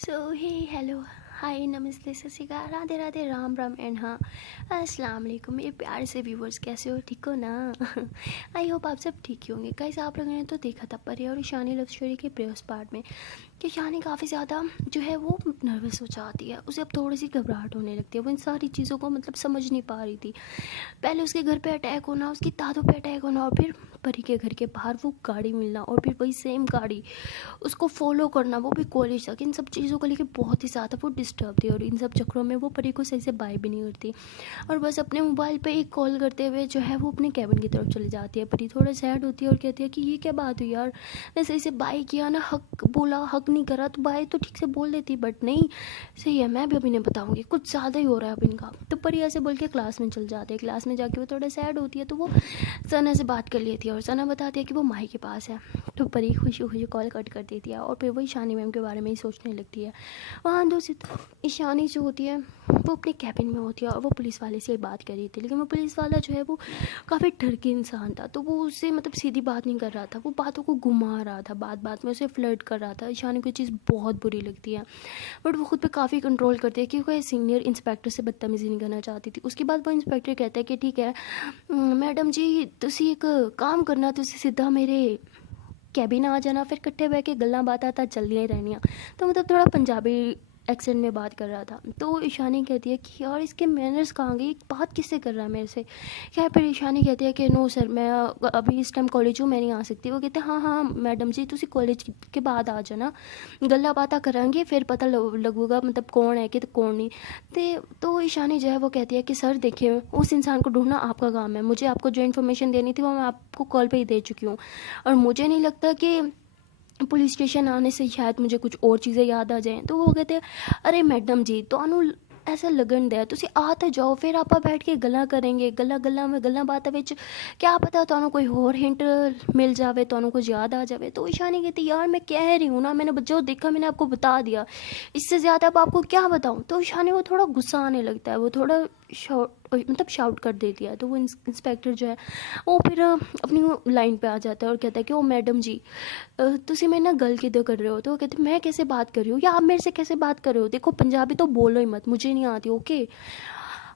सो हे hello hi नमस्ते सत श्री अकाल राधे राधे राम राम एंड हाँ अस्सलाम वालेकुम मेरे प्यार से व्यूवर्स। कैसे हो? ठीक हो ना? आई होप आप सब ठीक ही होंगे। गाइस आप लोगों ने तो देखा था परी और ईशानी लव स्टोरी के प्रीवियस पार्ट में कि ईशानी काफ़ी ज़्यादा जो है वो नर्वस हो जाती है। उसे अब थोड़ी सी घबराहट होने लगती है। वो इन सारी चीज़ों को मतलब समझ नहीं पा रही थी। पहले उसके घर पे अटैक होना, उसकी दादों पे अटैक होना, और फिर परी के घर के बाहर वो गाड़ी मिलना, और फिर वही सेम गाड़ी उसको फॉलो करना, वो भी कॉलेज तक। इन सब चीज़ों को लेकर बहुत ही ज़्यादा वो डिस्टर्ब थी, और इन सब चक्करों में वो परी को सही से बाय भी नहीं करती, और बस अपने मोबाइल पे एक कॉल करते हुए जो है वो अपने कैबिन की तरफ चली जाती है। परी थोड़ा सैड होती है और कहती है कि ये क्या बात हुई यार, मैं सही से बाय किया ना, हक बोला, हक नहीं करा तो बाय तो ठीक से बोल देती, बट नहीं। सही है, मैं भी अभी नहीं बताऊँगी, कुछ ज़्यादा ही हो रहा है अब इनका। तो परी ऐसे बोल के क्लास में चल जाती है। क्लास में जाके वो थोड़ा सैड होती है, तो वो सना से बात कर लेती है, और सना बताती है कि वो माही के पास है। तो परी खुशी खुशी कॉल कट कर देती है, और फिर वो ईशानी मैम के बारे में ही सोचने लगती है। वहाँ दूसरी ईशानी जो होती है वो अपने कैबिन में होती है, और वो पुलिस वाले से बात कर रही थी, लेकिन वो पुलिस वाला जो है वो काफ़ी डर के इंसान था। तो वो उससे मतलब सीधी बात नहीं कर रहा था, वो बातों को घुमा रहा था, बात बात में उसे फ्लर्ट कर रहा था। ईशानी को ये चीज़ बहुत बुरी लगती है, बट वो खुद पे काफ़ी कंट्रोल करती है, क्योंकि वो सीनियर इंस्पेक्टर से बदतमीजी नहीं करना चाहती थी। उसके बाद वो इंस्पेक्टर कहता है कि ठीक है मैडम जी, तुसी एक काम करना, तुसी सीधा मेरे कैबिन आ जाना, फिर कट्ठे बह के गल्लां बातां तां चलदियां ही रहनियां। तो मतलब थोड़ा पंजाबी एक्सेंट में बात कर रहा था। तो ईशानी कहती है कि यार इसके मैनर्स कहाँ गई, बात किससे कर रहा है मेरे से? क्या फिर ईशानी कहती है कि नो सर, मैं अभी इस टाइम कॉलेज हूँ, मैं नहीं आ सकती। वो कहते हैं हाँ हाँ मैडम जी, तुसी कॉलेज के बाद आ जाना, गल्लां बातां करांगे, फिर पता लगूगा मतलब कौन है कि कौन नहीं। तो ईशानी जो है वो कहती है कि सर देखिए, उस इंसान को ढूंढना आपका काम है, मुझे आपको जो इन्फॉर्मेशन देनी थी वो मैं आपको कॉल पे ही दे चुकी हूँ, और मुझे नहीं लगता कि पुलिस स्टेशन आने से शायद मुझे कुछ और चीज़ें याद आ जाएं। तो वो कहते हैं अरे मैडम जी, तो ऐसा लगन दे तुसी आ तो जाओ, फिर आप बैठ के गल्लां करेंगे, गल्लां बातां विच क्या पता तुहानू कोई होर हिंट मिल जावे, तुहानू कुछ याद आ जावे। तो ईशानी कहती यार मैं कह रही हूँ ना, मैंने जो देखा मैंने आपको बता दिया, इससे ज़्यादा अब आपको क्या बताऊँ? तो ईशानी को थोड़ा गुस्सा आने लगता है, वो थोड़ा शाउट कर देती है। तो वो इंस्पेक्टर जो है वो फिर अपनी लाइन पे आ जाता है और कहता है कि ओ मैडम जी, तुसी मेरे ना गल किधर कर रहे हो? तो वो कहते मैं कैसे बात कर रही हूँ, या आप मेरे से कैसे बात कर रहे हो? देखो पंजाबी तो बोलो ही मत, मुझे नहीं आती, ओके?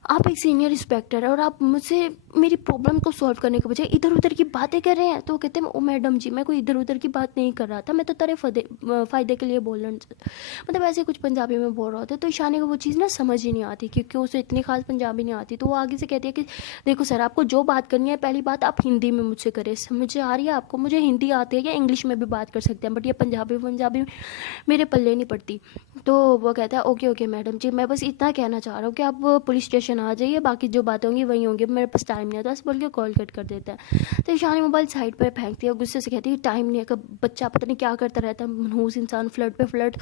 आप एक सीनियर इंस्पेक्टर है, और आप मुझसे मेरी प्रॉब्लम को सॉल्व करने के बजाय इधर उधर की बातें कर रहे हैं। तो वो कहते हैं ओ मैडम जी, मैं कोई इधर उधर की बात नहीं कर रहा था, मैं तो तेरे फ़ायदे के लिए बोल मतलब ऐसे कुछ पंजाबी में बोल रहा होता है। तो ईशानी को वो चीज़ ना समझ ही नहीं आती, क्योंकि उसे इतनी खास पंजाबी नहीं आती। तो वो आगे से कहती है कि देखो सर, आपको जो बात करनी है पहली बात आप हिंदी में मुझसे करें, समझ आ रही है आपको? मुझे हिंदी आती है, या इंग्लिश में भी बात कर सकते हैं, बट ये पंजाबी मेरे पल्ले नहीं पड़ती। तो वो कहता है ओके ओके मैडम जी, मैं बस इतना कहना चाह रहा हूँ कि आप पुलिस स्टेशन आ जाइए, बाकी जो बातें होंगी वही होंगी, मेरे पास टाइम नहीं है। तो बस बोल के कॉल कट कर देता है। तो ईशानी मोबाइल साइड पर फेंकती है और गुस्से से कहती है टाइम नहीं है, कब बच्चा पता नहीं क्या करता रहता है, मनहूस इंसान, फ्लर्ट पे फ्लर्ट,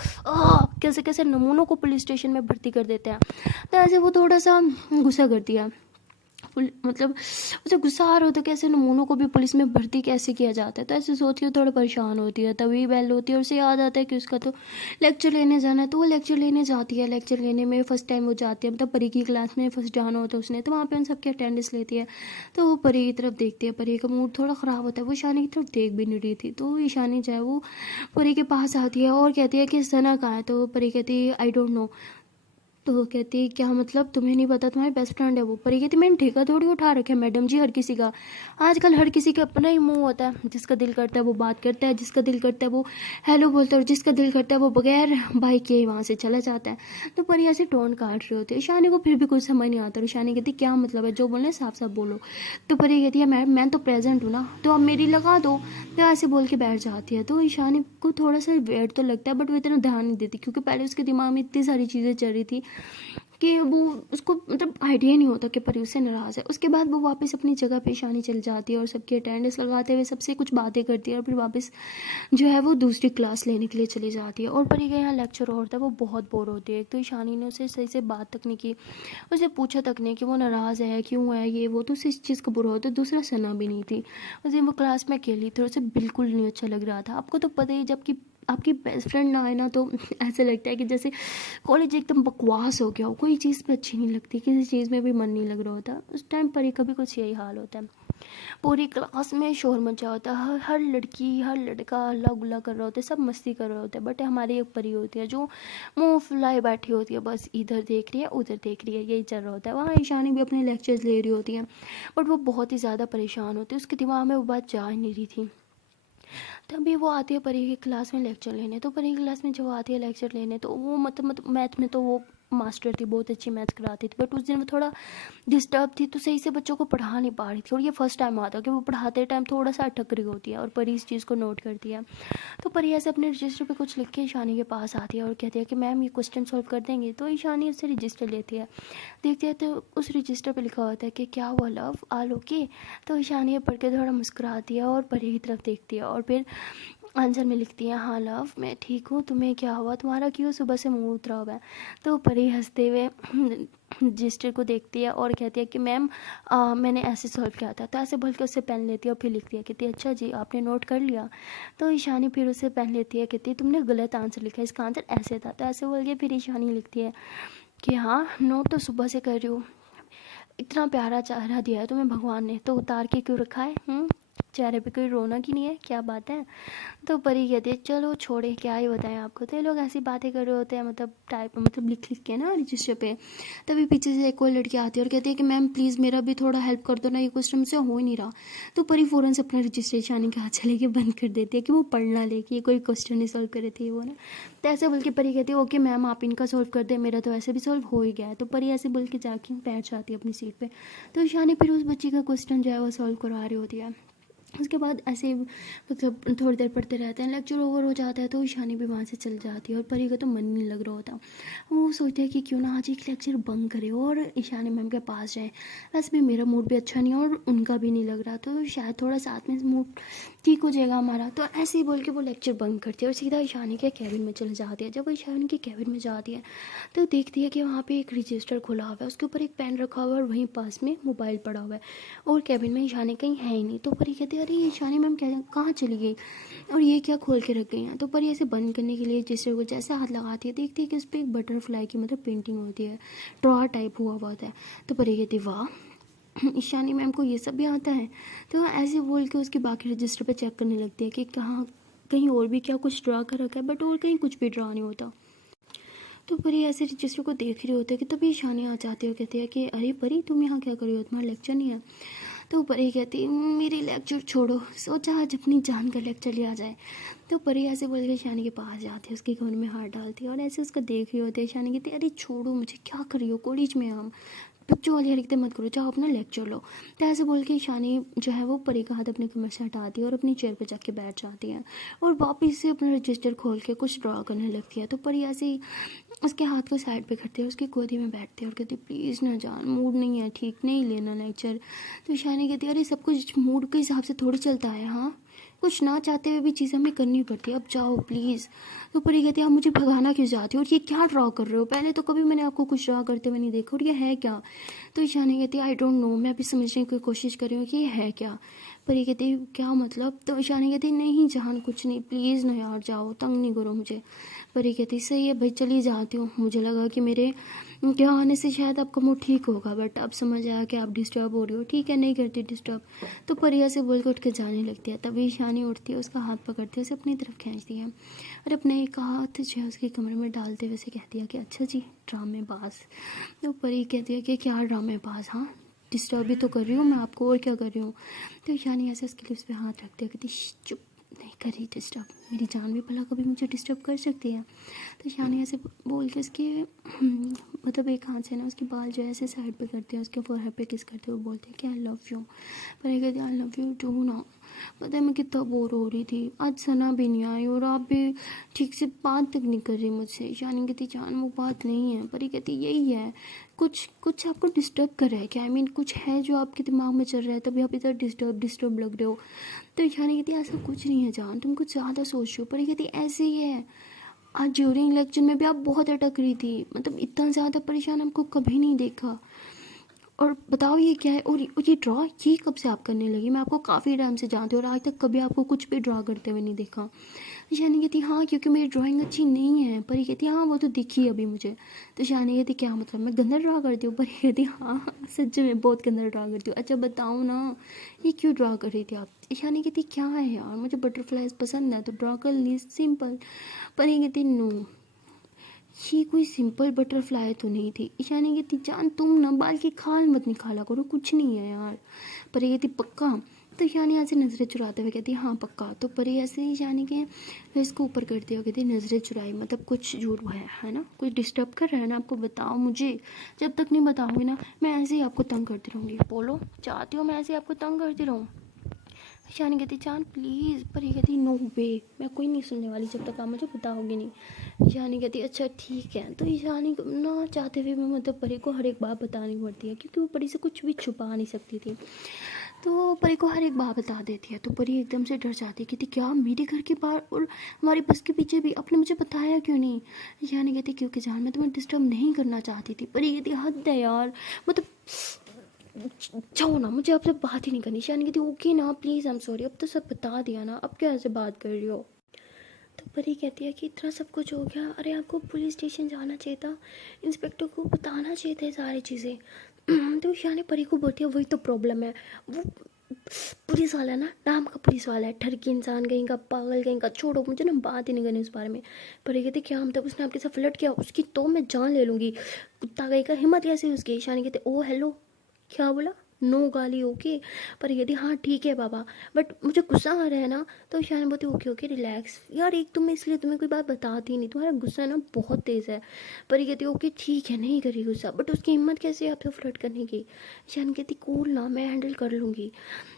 कैसे कैसे नमूनों को पुलिस स्टेशन में भर्ती कर देते हैं। तो ऐसे वो थोड़ा सा गुस्सा करती है। मतलब उसे गुस्सा आ रहा होता है, कैसे नमूनों को भी पुलिस में भर्ती कैसे किया जाता है। तो ऐसे सोच के थोड़ा परेशान होती है। तभी बेल होती है और उसे याद आता है कि उसका तो लेक्चर लेने जाना है। तो वो लेक्चर लेने जाती है। लेक्चर लेने में फ़र्स्ट टाइम वो जाती है, मतलब परी की क्लास में फर्स्ट जाना होता है उसने। तो वहाँ पर उन सबकी अटेंडेंस लेती है। तो वो परी की तरफ देखती है। परी का मूड थोड़ा ख़राब होता है, वो ईशानी की तरफ देख भी नहीं रही थी। तो ईशानी जो है वो परी के पास आती है और कहती है कि सना कहाँ है? तो परी कहती है आई डोंट नो। तो वो कहती है क्या मतलब, तुम्हें नहीं पता तुम्हारी बेस्ट फ्रेंड है वो? परी कहती मैंने ठेका थोड़ी उठा रखा है मैडम जी हर किसी का। आजकल हर किसी का अपना ही मुंह होता है, जिसका दिल करता है वो बात करता है, जिसका दिल करता है वो हेलो बोलता है, और जिसका दिल करता है वो बगैर बाई के वहाँ से चला जाता है। तो परी ऐसे टोन काट रहे होते हैं। ईशानी को फिर भी कुछ समझ नहीं आता। ईशानी कहती क्या मतलब है, जो बोलना है साफ साफ बोलो। तो परी कहती है मैम मैं तो प्रेजेंट हूँ ना, तो अब मेरी लगा दो। तो ऐसे बोल के बैठ जाती है। तो ईशानी को थोड़ा सा वेट तो लगता है, बट वो इतना ध्यान नहीं देती, क्योंकि पहले उसके दिमाग में इतनी सारी चीज़ें चल रही थी कि वो उसको मतलब आइडिया नहीं होता कि परी उससे नाराज़ है। उसके बाद वो वापस अपनी जगह पे ईशानी चल जाती है, और सबकी अटेंडेंस लगाते हुए सबसे कुछ बातें करती है, और फिर वापस जो है वो दूसरी क्लास लेने के लिए चली जाती है। और परी का यहाँ लेक्चर और था, वो बहुत बोर होती है। एक तो ईशानी ने उसे सही से बात तक नहीं की, उसे पूछा तक नहीं कि वो नाराज़ है, क्यों है, ये वो। तो उसे इस चीज़ का बुरा होता है। दूसरा सना भी नहीं थी, उसे वो क्लास में अकेली थी, उसे बिल्कुल नहीं अच्छा लग रहा था। आपको तो पता ही, जबकि आपकी बेस्ट फ्रेंड ना आए ना, तो ऐसा लगता है कि जैसे कॉलेज एकदम बकवास हो गया हो, कोई चीज़ पे अच्छी नहीं लगती, किसी चीज़ में भी मन नहीं लग रहा होता। उस टाइम परी का भी कुछ यही हाल होता है। पूरी क्लास में शोर मचा होता है, हर लड़की हर लड़का हल्ला गुल्ला कर रहा होता है, सब मस्ती कर रहे होते हैं। बट हमारी एक परी होती है जो मुंह फुलाए बैठी होती है, बस इधर देख रही है उधर देख रही है, यही चल रहा होता है। वहाँ ईशानी भी अपने लेक्चर्स ले रही होती है, बट वो बहुत ही ज़्यादा परेशान होती है, उसके दिमाग में वो बात जा ही नहीं रही थी। तभी वो आती है परी की क्लास में लेक्चर लेने। तो परी की क्लास में जब वो आती है लेक्चर लेने, तो वो मतलब मैथ में तो वो मास्टर थी, बहुत अच्छी मैथ कराती थी। बट उस दिन वो थोड़ा डिस्टर्ब थी, तो सही से बच्चों को पढ़ा नहीं पा रही थी। और ये फर्स्ट टाइम आता है कि वो पढ़ाते टाइम थोड़ा सा अटक रही होती है, और परी इस चीज़ को नोट करती है। तो परी ऐसे अपने रजिस्टर पे कुछ लिख के ईशानी के पास आती है और कहती है कि मैम ये क्वेश्चन सॉल्व कर देंगे। तो ईशानी उससे रजिस्टर लेती है, देखती है तो उस रजिस्टर पे लिखा होता है कि क्या हुआ लव, आल ओके। तो ईशानी पढ़ के थोड़ा मुस्कुराती है और परी की तरफ देखती है, और फिर आंसर में लिखती है हाँ लव मैं ठीक हूँ, तुम्हें क्या हुआ, तुम्हारा क्यों सुबह से मुंह उतरा हुआ है। तो परी हंसते हुए रजिस्टर को देखती है और कहती है कि मैम मैंने ऐसे सॉल्व किया था। तो ऐसे बोल के उससे पेन लेती है और फिर लिखती है, कहती है अच्छा जी आपने नोट कर लिया। तो ईशानी फिर उससे पेन लेती है, कहती है तुमने गलत आंसर लिखा है, इसका आंसर ऐसे था। तो ऐसे बोल के फिर ईशानी लिखती है कि हाँ नोट तो सुबह से कर रही हूँ, इतना प्यारा चेहरा दिया है तुम्हें भगवान ने, तो उतार के क्यों रखा है, चेहरे पे कोई रौनक ही नहीं है, क्या बात है। तो परी कहती है चलो छोड़े क्या ही बताएं आपको। तो ये लोग ऐसी बातें कर रहे होते हैं, मतलब लिख लिख के ना रजिस्टर पे। तभी पीछे से एक कोई लड़की आती है और कहती है कि मैम प्लीज़ मेरा भी थोड़ा हेल्प कर दो ना, ये क्वेश्चन मुझसे हो ही नहीं रहा। तो परी फ़ौरन से अपना रजिस्टर ईशानी के हाथ से लेके बंद कर देती है कि वो पढ़ना ले कि ये कोई क्वेश्चन नहीं सॉल्व कर रही थी वो ना। तो ऐसे बोल के परी कहती है ओके मैम आप इनका सॉल्व कर दे, मेरा तो ऐसे भी सॉल्व हो ही गया है। तो परी ऐसे बोल के जाके बैठ जाती है अपनी सीट पर। तो ईशानी फिर उस बच्ची का क्वेश्चन जो है वो सॉल्व करवा रही होती है। उसके बाद ऐसे मतलब थोड़ी देर पढ़ते रहते हैं, लेक्चर ओवर हो जाता है, तो ईशानी भी वहाँ से चल जाती है और परी का तो मन नहीं लग रहा होता। वो सोचते हैं कि क्यों ना आज एक लेक्चर बंक करे और ईशानी मैम के पास जाए। वैसे भी मेरा मूड भी अच्छा नहीं है और उनका भी नहीं लग रहा, तो शायद थोड़ा साथ में मूड ठीक हो जाएगा हमारा। तो ऐसे ही बोल के वो लेक्चर बंक करती है और सीधा ईशानी के कैबिन में चले जाती है। जब वो ईशानी के कैबिन में जाती है तो देखती है कि वहाँ पे एक रजिस्टर खुला हुआ है, उसके ऊपर एक पेन रखा हुआ है और वहीं पास में मोबाइल पड़ा हुआ है, और कैबिन में ईशानी कहीं है ही नहीं। तो परी कहती है अरे ईशानी मैम कहाँ चली गई और ये क्या खोल के रख गई हैं। तो परी ऐसे बंद करने के लिए रजिस्टर को जैसा हाथ लगाती है, देखती है कि उस पर एक बटरफ्लाई की मतलब पेंटिंग होती है, ड्रॉ टाइप हुआ होता है। तो परी कहती है वाह ईशानी मैम को ये सब भी आता है। तो ऐसे बोल के उसके बाकी रजिस्टर पे चेक करने लगती है कि कहाँ कहीं और भी क्या कुछ ड्रा कर रखा है, बट और कहीं कुछ भी ड्रा नहीं होता। तो परी ऐसे रजिस्टर को देख रही होती है कि तभी ईशानी आ जाती है और कहती है कि अरे परी तुम यहाँ क्या कर रही हो, तुम्हारा लेक्चर नहीं है। तो परी कहती है मेरी लेक्चर छोड़ो, सोचा आज अपनी जान का लेक्चर लिया जाए। तो परी ऐसे बोल के ईशानी के पास जाती है, उसके कमरे में हाथ डालती है और ऐसे उसको देख रही होती है। ईशानी कहती है अरे छोड़ो मुझे, क्या कर रही हो, कॉलेज में हम बच्चों वाली हरकतें मत करो, जाओ अपना लेक्चर लो। तो ऐसे बोल के ईशानी जो है वो परी का हाथ अपने कमर से हटाती है और अपनी चेयर पर जाके बैठ जाती है और वापस से अपना रजिस्टर खोल के कुछ ड्रॉ करने लगती है। तो परी ऐसे ही उसके हाथ को साइड पे करते हैं, उसकी गोदी में बैठते हैं और कहती प्लीज़ ना जान, मूड नहीं है, ठीक नहीं लेना लेक्चर। तो ईशानी कहती है अरे सब कुछ मूड के हिसाब से थोड़ी चलता है, हाँ कुछ ना चाहते हुए भी चीज़ें हमें करनी पड़ती है, अब जाओ प्लीज़। तो परी कहती है आप मुझे भगाना क्यों चाहती हो और ये क्या ड्रॉ कर रहे हो, पहले तो कभी मैंने आपको कुछ ड्रॉ करते हुए नहीं देखा, और ये है क्या। तो ईशानी कहती है आई डोंट नो, मैं भी समझने की कोशिश कर रही हूँ कि ये है क्या। परी कहती है क्या मतलब। तो ईशानी कहती है नहीं जान कुछ नहीं, प्लीज़ ना यार जाओ, तंग नहीं करो मुझे। परी कहती सही है भाई चली जाती हूँ, मुझे लगा कि मेरे क्या आने से शायद आपका मूड ठीक होगा, बट अब समझ आया कि आप डिस्टर्ब हो रही हो, ठीक है नहीं करती डिस्टर्ब। तो परिया से बोल के उठ के जाने लगती है। तभी ईशानी उठती है, उसका हाथ पकड़ती है, उसे अपनी तरफ खींचती है और अपने एक हाथ जो है उसके कमरे में डालते हुए से कहती है कि अच्छा जी ड्रामेबाज। तो परी कहती है कि क्या ड्रामेबाज, हाँ डिस्टर्ब भी तो कर रही हूँ मैं आपको, और क्या कर रही हूँ। तो ईशानी ऐसे उसके लिप्स पे हाथ रखती है, कहती चुप नहीं कर रही डिस्टर्ब, मेरी जान भी भला कभी मुझे डिस्टर्ब कर सकती है। तो ईशानी ऐसे बोल के उसके मतलब एक हाथ से ना उसके बाल जो है ऐसे साइड पे करते हैं, उसके फोरहेड पे किस करते हुए बोलते हैं कि आई लव यू। पर ये कहते हैं आई लव यू टू ना। पता है मैं कितना बोर हो रही थी, आज सना भी नहीं आई और आप भी ठीक से बात तक नहीं कर रही मुझसे। ईशानी कहती जान वो बात नहीं है। पर ये कहती यही है, कुछ कुछ आपको डिस्टर्ब कर रहा है क्या, आई मीन कुछ है जो आपके दिमाग में चल रहा है तभी आप इधर डिस्टर्ब लग रहे हो। तो ईशानी कहती ऐसा कुछ नहीं है जान, तुम कुछ ज़्यादा सोच रहे हो। पर ये कहती ऐसे ही है, आज ड्यूरिंग लेक्चर में भी आप बहुत अटक रही थी, मतलब इतना ज़्यादा परेशान हमको कभी नहीं देखा। और बताओ ये क्या है, और ये ड्रॉ ये कब से आप करने लगी? मैं आपको काफ़ी टाइम से जानती हूँ और आज तक कभी आपको कुछ भी ड्रॉ करते हुए नहीं देखा। शानी कहती हाँ क्योंकि मेरी ड्राइंग अच्छी नहीं है। परी कहती हाँ वो तो दिखी अभी मुझे। तो शानी कहती क्या मतलब मैं गंदा ड्रॉ करती हूँ? परी कहती हाँ सच में बहुत गंदा ड्रॉ करती हूँ। अच्छा बताओ ना ये क्यों ड्रॉ कर रही थी आप? शानी कहती क्या है यार मुझे बटरफ्लाइज पसंद है तो ड्रॉ कर ली, सिंपल। परी कहती नो ये कोई सिंपल बटरफ्लाई तो नहीं थी। ईशानी कहती जान तुम ना बाल की खाल मत निकाला करो, कुछ नहीं है यार। परी कहती पक्का? तो ईशानी यहाँ से नज़रें चुराते हुए कहती हाँ पक्का। तो परी ऐसे ही ईशानी के इसको ऊपर करते हुए कहती नज़रें चुराई मतलब कुछ झूठ है ना, कुछ डिस्टर्ब कर रहा है ना, आपको बताओ मुझे। जब तक नहीं बताऊँगी ना मैं ऐसे ही आपको तंग करती रहूँगी। बोलो चाहती हो मैं ऐसे ही आपको तंग करती रहूँ? ईशानी कहती चांद प्लीज़। पर ये कहती नो वे, मैं कोई नहीं सुनने वाली जब तक आप मुझे बताओगे नहीं। ईशानी कहती अच्छा ठीक है। तो ईशानी ना चाहते हुए भी मतलब परी को हर एक बात बतानी पड़ती है क्योंकि वो परी से कुछ भी छुपा नहीं सकती थी। तो परी को हर एक बात बता देती है। तो परी एकदम से डर जाती है, कहती क्या मेरे घर के बाहर और हमारे बस के पीछे भी आपने मुझे बताया क्यों नहीं? ईशानी कहती क्योंकि जान मैं तुम्हें डिस्टर्ब नहीं करना चाहती थी। परी कहती हद है यार, मतलब जाओ ना, मुझे आपसे बात ही नहीं करनी। शानी कहती ओके ना प्लीज़ आई एम सॉरी, अब तो सब बता दिया ना, अब क्या ऐसे बात कर रही हो? तो परी कहती है कि इतना सब कुछ हो गया, अरे आपको पुलिस स्टेशन जाना चाहिए था, इंस्पेक्टर को बताना चाहिए था सारी चीज़ें। तो शानी परी को बोलती है वही तो प्रॉब्लम है, वो पुलिस वाला ना नाम का पुलिस वाला है, ठरकी इंसान कहीं का, पागल कहीं का, छोड़ो मुझे ना बात ही नहीं करनी उस बारे में। परी कहती क्या मतलब उसने आपके साथ फ्लर्ट किया, उसकी तो मैं जान ले लूँगी, कुत्ता कहीं का, हिम्मत कैसे उसकी? शानी कहते ओ हेलो क्या बोला? नो गाली ओके। पर यदि हाँ ठीक है बाबा बट मुझे गुस्सा आ रहा है ना। तो शान बोलती ओके ओके रिलैक्स यार, एक तुम्हें इसलिए तुम्हें कोई बात बताती नहीं, तुम्हारा गुस्सा ना बहुत तेज़ है। पर ये कहती ओके ठीक है नहीं करी गुस्सा, बट उसकी हिम्मत कैसे है आपसे फ्लर्ट करने की? शान कहती कूल ना मैं हैंडल कर लूँगी।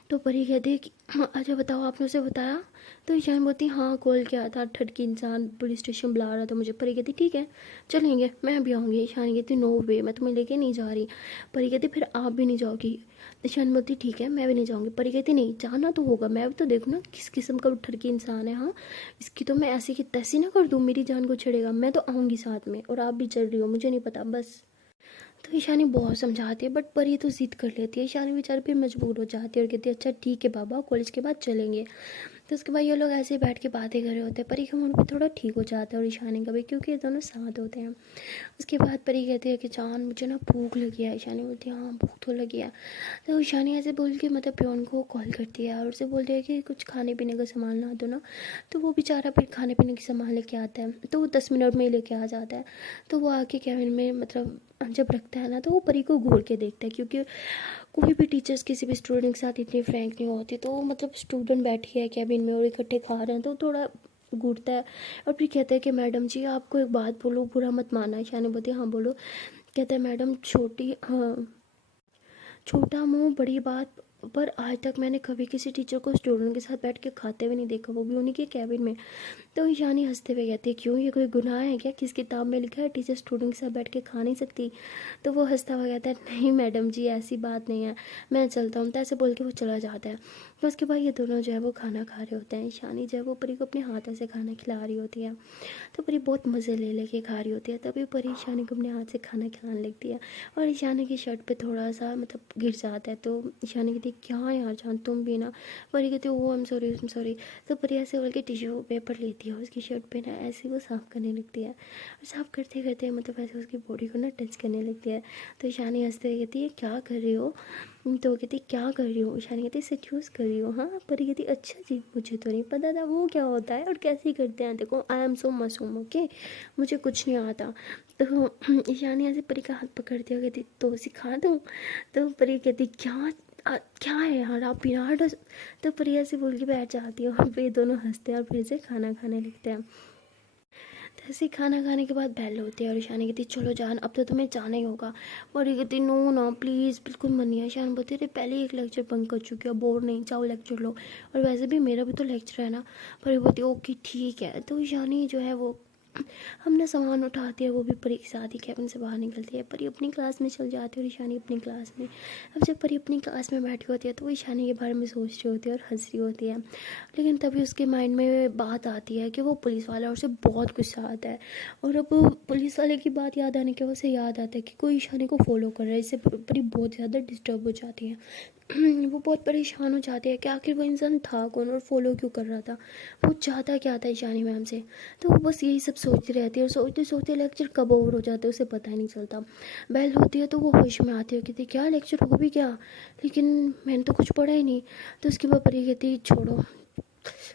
तो परी कहती है कि अच्छा बताओ आपने उसे बताया? तो ईशान बोलती हाँ कॉल किया था, ठटकी इंसान पुलिस स्टेशन बुला रहा था मुझे। परी कहती ठीक है चलेंगे मैं भी आऊँगी। ईशान कहती नो वे मैं तुम्हें लेके नहीं जा रही। परी कहती फिर आप भी नहीं जाओगी? ईशान बोलती ठीक है मैं भी नहीं जाऊँगी। परी कहती नहीं जाना तो होगा, मैं भी तो देखूँ ना किस किस्म का ठटकी इंसान है। हाँ इसकी तो मैं ऐसी की तैसी ना कर दूँ, मेरी जान को छेड़ेगा। मैं तो आऊँगी साथ में और आप भी चल रही हो मुझे नहीं पता बस। तो ईशानी बहुत समझाती है बट परी तो जिद कर लेती है। ईशानी बेचारी फिर मजबूर हो जाती है और कहती है अच्छा ठीक है बाबा कॉलेज के बाद चलेंगे। तो उसके बाद ये लोग ऐसे ही बैठ के बातें कर रहे होते हैं। परी का मूड भी थोड़ा ठीक हो जाता है और ईशानी का भी, क्योंकि ये दोनों साथ होते हैं। उसके बाद परी कहती है कि जान मुझे ना भूख लगी है। ईशानी बोलती है हाँ भूख तो लगी है। तो ईशानी ऐसे बोल के मतलब पियोन को कॉल करती है और उसे बोलती है कि कुछ खाने पीने का सामान ला दो ना। तो वो बेचारा फिर खाने पीने के सामान लेके आता है, तो वो 10 मिनट में ही लेके आ जाता है। तो वो आके कैबिन में मतलब जब रखता है ना तो वो परी को घूर के देखता है, क्योंकि कोई भी टीचर्स किसी भी स्टूडेंट के साथ इतनी फ्रैंक नहीं होती। तो मतलब स्टूडेंट बैठी है कैबिन में और इकट्ठे खा रहे हैं तो थोड़ा घूरता है और फिर कहता है कि मैडम जी आपको एक बात बोलो बुरा मत मानना। ईशानी बोलती है हाँ बोलो। कहता है मैडम छोटी हाँ छोटा मुंह बड़ी बात, पर आज तक मैंने कभी किसी टीचर को स्टूडेंट के साथ बैठ के खाते हुए नहीं देखा, वो भी उन्हीं के कैबिन में। तो ईशानी हंसते हुए कहती है क्यों ये कोई गुनाह है क्या, किस किताब में लिखा है टीचर स्टूडेंट के साथ बैठ के खा नहीं सकती? तो वो हंसता हुआ कहता है नहीं मैडम जी ऐसी बात नहीं है, मैं चलता हूँ। तो ऐसे बोल के वो चला जाता है। तो उसके बाद ये दोनों जो है वो खाना खा रहे होते हैं। ईशानी जो है वो परी को अपने हाथों से खाना खिला रही होती है। तो परी बहुत मज़े ले लेके खा रही होती है। तभी परी ईशानी को अपने हाथ से खाना खिलाने लगती है और ईशानी की शर्ट पे थोड़ा सा मतलब गिर जाता है। तो ईशानी कहती है क्या यार जान तुम भी ना। परी कहती है ओ आई एम सॉरी। तो परी ऐसे बोल के टिश्यू पेपर लेती है उसकी शर्ट पे ना, ऐसे वो साफ़ करने लगती है और साफ़ करते करते मतलब ऐसे उसकी बॉडी को ना टच करने लगती है। तो ईशानी हंसते हुए कहती है क्या कर रही हो? तो वो कहती क्या कर रही हो? ईशानी कहती सेड्यूस कर रही हो। हाँ परी कहती अच्छा जी मुझे तो नहीं पता था वो क्या होता है और कैसे करते हैं, देखो आई एम सो मासूम ओके मुझे कुछ नहीं आता। तो ईशानी ऐसे परी का हाथ पकड़ती हो कहती तो सिखा दूँ? तो परी कहती क्या है यार आप बिना हटो। तो परी ऐसे बोल के बैठ जाती है और फिर दोनों हंसते हैं और फिर से खाना खाने लगते हैं। तो ऐसे खाना खाने के बाद बेल होती है और ईशानी कहती चलो जान अब तो तुम्हें जाना ही होगा। और ये कहती नो ना प्लीज़ बिल्कुल मन नहीं है। ईशान बोलती अरे पहले एक लेक्चर बंक कर चुकी हो बोर नहीं, जाओ लेक्चर लो, और वैसे भी मेरा भी तो लेक्चर है ना। पर ये बोलती ओके ठीक है। तो ईशानी जो है वो हमने सामान उठाते हैं, वो भी परी के साथ ही कैबिन से बाहर निकलती है। परी अपनी क्लास में चल जाती है और ईशानी अपनी क्लास में। अब जब परी अपनी क्लास में बैठी होती है तो वो ईशानी के बारे में सोच रही होती है और हंस रही होती है। लेकिन तभी उसके माइंड में बात आती है कि वो पुलिस वाला, और उसे बहुत गुस्सा आता है। और अब पुलिस वाले की बात याद आने के बाद उसे याद आता है कि कोई ईशानी को फॉलो कर रहा है। इससे परी बहुत ज़्यादा डिस्टर्ब हो जाती है। वो बहुत परेशान हो जाती है कि आखिर वो इंसान था कौन और फॉलो क्यों कर रहा था, वो चाहता क्या था ईशानी मैम से। तो वो बस यही सब सोचती रहती है और सोचते सोचते लेक्चर कब ओवर हो जाता है उसे पता ही नहीं चलता। बेल होती है तो वो होश में आती है, कहती क्या लेक्चर हो भी क्या, लेकिन मैंने तो कुछ पढ़ा ही नहीं। तो उसके बाद परी कहती छोड़ो,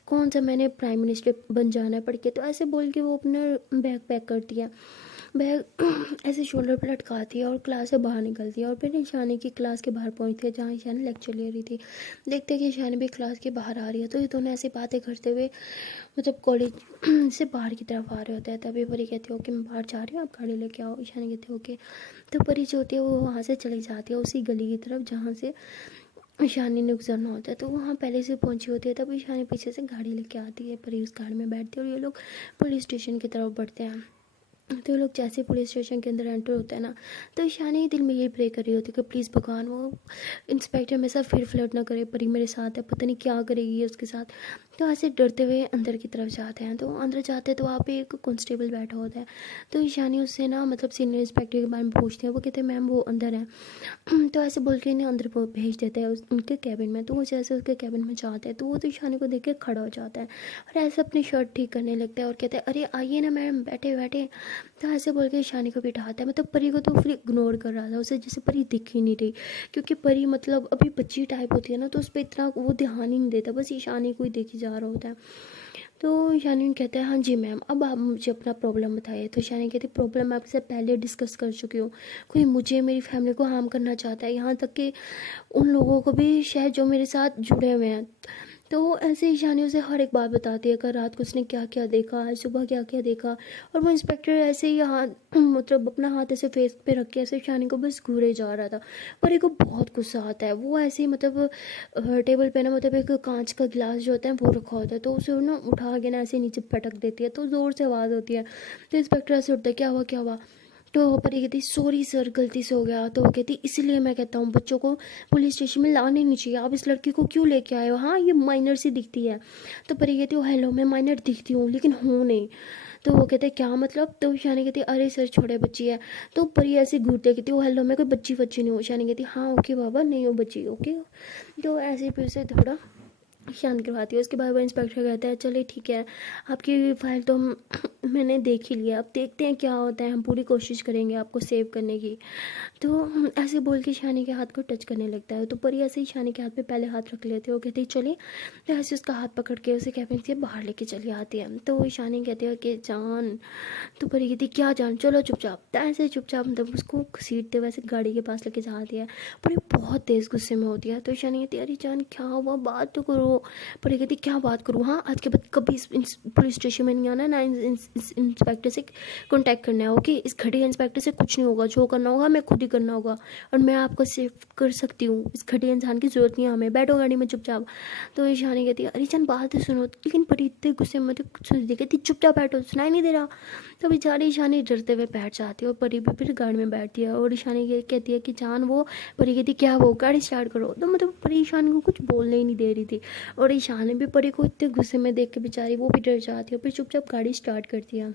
कौन सा मैंने प्राइम मिनिस्टर बन जाना है पढ़ के। तो ऐसे बोल के वो अपना बैग पैक करती है, बैग ऐसे शोल्डर पर लटकाती है और क्लास से बाहर निकलती है। और फिर ईशानी की क्लास के बाहर पहुंचती है जहाँ ईशानी लेक्चर ले रही थी। देखते हैं कि ईशानी भी क्लास के बाहर आ रही है। तो ये दोनों ऐसी बातें करते हुए मतलब कॉलेज से बाहर की तरफ आ रहे होते हैं। तभी परी कहती हो कि मैं बाहर जा रही हूँ, आप गाड़ी लेके आओ। ईशानी कहती हो कि तो परी जो होती है वो वहाँ से चली जाती है उसी गली की तरफ जहाँ से ईशानी ने गुजरना होता है। तो वहाँ पहले से पहुंची होती है। तब ईशानी पीछे से गाड़ी लेके आती है, परी उस गाड़ी में बैठती है और ये लोग पुलिस स्टेशन की तरफ बढ़ते हैं। तो ये लोग जैसे पुलिस स्टेशन के अंदर एंटर होते हैं ना, तो ईशानी दिल में यही प्रे कर रही होती है कि प्लीज़ भगवान वो इंस्पेक्टर मेरे साथ फिर फ्लर्ट ना करे, परी मेरे साथ है, पता नहीं क्या करेगी ये उसके साथ। तो ऐसे डरते हुए अंदर की तरफ जाते हैं। तो अंदर जाते हैं तो वहाँ पे एक कांस्टेबल बैठा होता है। तो ईशानी उससे ना मतलब सीनियर इंस्पेक्टर के बारे में पूछते हैं। वो कहते हैं मैम वो अंदर है। तो ऐसे बोल के इन्हें अंदर वो भेज देता है उनके कैबिन में। तो वो जैसे उसके कैबिन में जाते हैं तो वो तो ईशानी को देख के खड़ा हो जाता है और ऐसे अपनी शर्ट ठीक करने लगता है और कहता है अरे आइए ना मैम, बैठे बैठे। तो ऐसे बोल के ईशानी को बिठाता है। मतलब परी को तो फिर इग्नोर कर रहा था, उसे जैसे परी दिख ही नहीं रही, क्योंकि परी मतलब अभी बच्ची टाइप होती है ना, तो उस पर इतना वो ध्यान ही नहीं देता, बस ईशानी को ही देखी जा रहा होता है। तो ईशानी कहता है हाँ जी मैम, अब आप मुझे अपना प्रॉब्लम बताइए। तो ईशानी कहती है प्रॉब्लम मैं आपके साथ पहले डिस्कस कर चुकी हूँ, कोई मुझे मेरी फैमिली को हार्म करना चाहता है, यहाँ तक कि उन लोगों को भी शायद जो मेरे साथ जुड़े हुए हैं। तो ऐसे ईशानी उसे हर एक बात बताती है, कल रात को उसने क्या क्या देखा, आज सुबह क्या क्या देखा। और वो इंस्पेक्टर ऐसे ही हाथ मतलब अपना हाथ ऐसे फेस पे रख के ऐसे ईशानी को बस घूरे जा रहा था। पर एक को बहुत गुस्सा आता है। वो ऐसे ही मतलब टेबल पे ना मतलब एक कांच का गिलास जो होता है वो रखा होता है, तो उसे ना उठा के ना ऐसे नीचे पटक देती है, तो ज़ोर से आवाज़ होती है। तो इंस्पेक्टर ऐसे उठता है क्या हुआ क्या हुआ। तो परी कहती सॉरी सर गलती से हो गया। तो वो कहती इसलिए मैं कहता हूँ बच्चों को पुलिस स्टेशन में लाने नहीं चाहिए, आप इस लड़की को क्यों लेके आए हो, हाँ ये माइनर सी दिखती है। तो परी कहती हो हेलो मैं माइनर दिखती हूँ लेकिन हूँ नहीं। तो वो कहते क्या मतलब। तो शानी कहती अरे सर छोड़े बच्ची है। तो परी ऐसे घूरते कहती वो हेलो मैं कोई बच्ची बच्ची नहीं हूँ। शानी कहती हाँ ओके बाबा नहीं हो बच्ची ओके। तो ऐसे फिर से थोड़ा शांत करवाती है। उसके बाद वो इंस्पेक्टर कहता है चलिए ठीक है, आपकी फ़ाइल तो हम मैंने देख ही लिया, अब देखते हैं क्या होता है, हम पूरी कोशिश करेंगे आपको सेव करने की। तो ऐसे बोल के शानी के हाथ को टच करने लगता है। तो परी ऐसे ही शानी के हाथ पे पहले हाथ रख लेते हैं। वो कहती है चलिए। तो ऐसे उसका हाथ पकड़ के उसे कैबिन से बाहर लेके चली आती है। तो शानी कहती है कि जान। तो परी कहती क्या जान, चलो चुपचाप। तो ऐसे चुपचाप मतलब उसको घसीटते हुए ऐसे गाड़ी के पास लेके जाती है। परी बहुत तेज़ गुस्से में होती है। तो शानी कहती है अरे जान क्या हुआ, बात तो करो। परी कहती क्या बात करूँ, हाँ आज के बाद कभी पुलिस स्टेशन में नहीं आना ना, इंस्पेक्टर से कांटेक्ट करना है ओके। इस घटिया इंस्पेक्टर से कुछ नहीं होगा, जो करना होगा मैं खुद ही करना होगा, और मैं आपको सेव कर सकती हूँ, इस घटिया इंसान की ज़रूरत नहीं है हमें, बैठो गाड़ी में चुपचाप। तो ईशानी कहती है अरे चंद बात है सुनो। लेकिन परी इतने गुस्से में कुछ सुनती कहती चुपचाप बैठो, सुनाई नहीं दे रहा। तो बेचारी ईशानी डरते हुए बैठ जाती है और परी भी फिर गाड़ी में बैठती है। और ईशानी कहती है कि जान वो। परी कहती क्या वो, गाड़ी स्टार्ट करो। तो मतलब परी ईशानी को कुछ बोलने ही नहीं दे रही थी। और ईशानी भी परी को इतने गुस्से में देख के बेचारी वो भी डर जाती है, फिर चुपचाप गाड़ी स्टार्ट करती है।